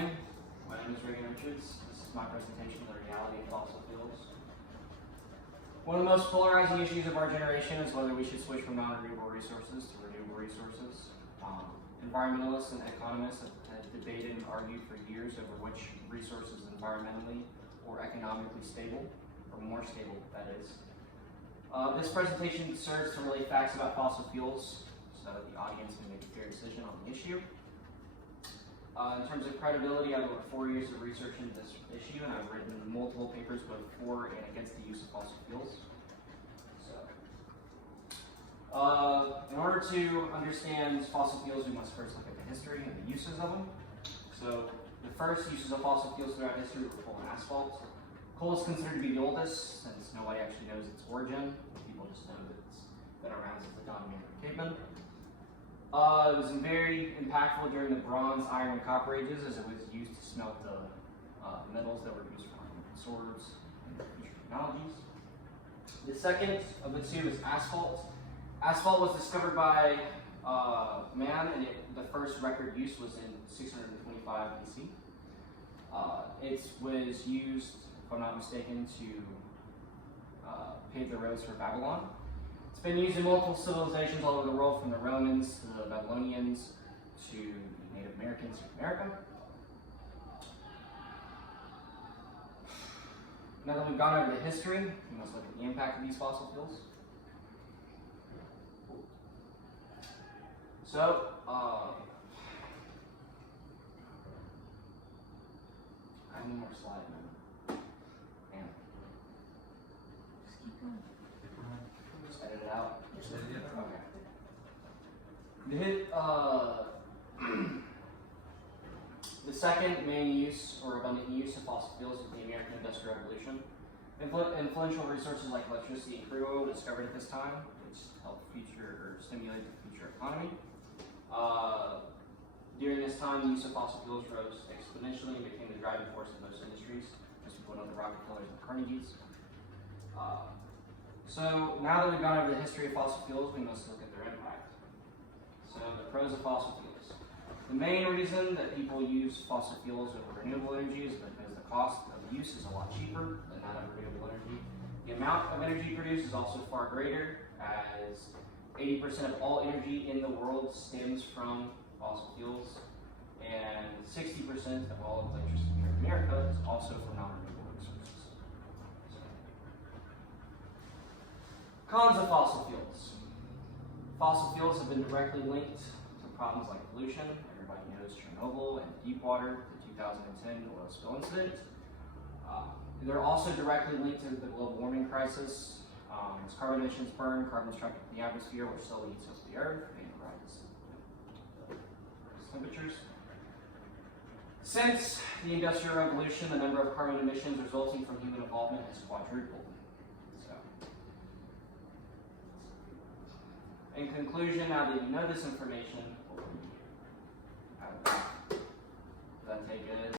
morning. My name is Reagan Richards. This is my presentation of the reality of fossil fuels. One of the most polarizing issues of our generation is whether we should switch from non-renewable resources to renewable resources. Environmentalists and economists have debated and argued for years over which resource is environmentally or economically stable, or more stable, that is. This presentation serves to relay facts about fossil fuels so that the audience can make a fair decision on the issue. In terms of credibility, I've over 4 years of research into this issue, and I've written multiple papers both for and against the use of fossil fuels. In order to understand fossil fuels, we must first look at the history and the uses of them. So the first uses of fossil fuels throughout history were coal and asphalt. Coal is considered to be the oldest, since nobody actually knows its origin. People just know that it's been around since the dawn of man or cavemen. It was very impactful during the Bronze, Iron, and Copper ages, as it was used to smelt the metals that were used for swords and future technologies. The second of the two is asphalt. Asphalt was discovered by man, and the first record use was in 625 BC. It was used, if I'm not mistaken, to pave the roads for Babylon. It's been used in multiple civilizations all over the world, from the Romans to the Babylonians to the Native Americans in America. Now that we've gone over the history, we must look at the impact of these fossil fuels. So, I have one more slide, man. Man. Just keep going. Just edit it out. Just edit it out. Okay. The second main use or abundant use of fossil fuels is the American Industrial Revolution. Influential resources like electricity and crude oil were discovered at this time, which helped stimulate the future economy. During this time, the use of fossil fuels rose exponentially and became the driving force in most industries, as people know the Rockefellers and Carnegies. So now that we've gone over the history of fossil fuels, we must look at their impact. So the pros of fossil fuels. The main reason that people use fossil fuels over renewable energy is because the cost of use is a lot cheaper than that of renewable energy. The amount of energy produced is also far greater, as 80% of all energy in the world stems from fossil fuels, and 60% of all electricity here in America is also from non-renewable resources. Cons of fossil fuels. Fossil fuels have been directly linked to problems like pollution. Everybody knows Chernobyl and Deepwater, the 2010 oil spill incident. They're also directly linked to the global warming crisis. As carbon emissions burn, carbon is trapped in the atmosphere, which slowly heats up the earth and rises temperatures. Since the Industrial Revolution, the number of carbon emissions resulting from human involvement has quadrupled. So, in conclusion, now that you know this information,